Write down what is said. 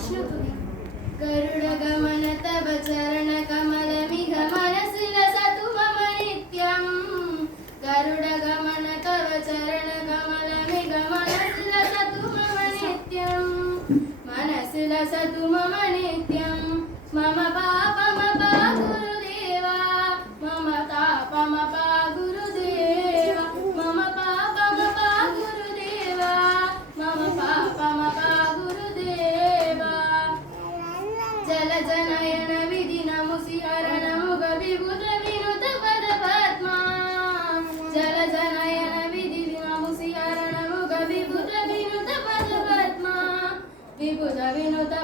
विष्णुपुरी गरुडगमन तव चरणकमलमिह मनसि लसतु मम नित्यं गरुडगमन तव चरणकमलमिह मनसि लसतु मम नित्यं मनसि लसतु मम नित्यं मम पापमपा गुरुदेवा मम तापमपा गुरुदेवा मम पापमपा गुरुदेवा मम पापमपा गुरुदेवा जलजनयन विधिनमुसि हरणमुख विभुत विनुत पदपद्मा जलजनयन विधिनमुसि हरणमुख विभुत विनुत पदपद्मा विभुत विनुत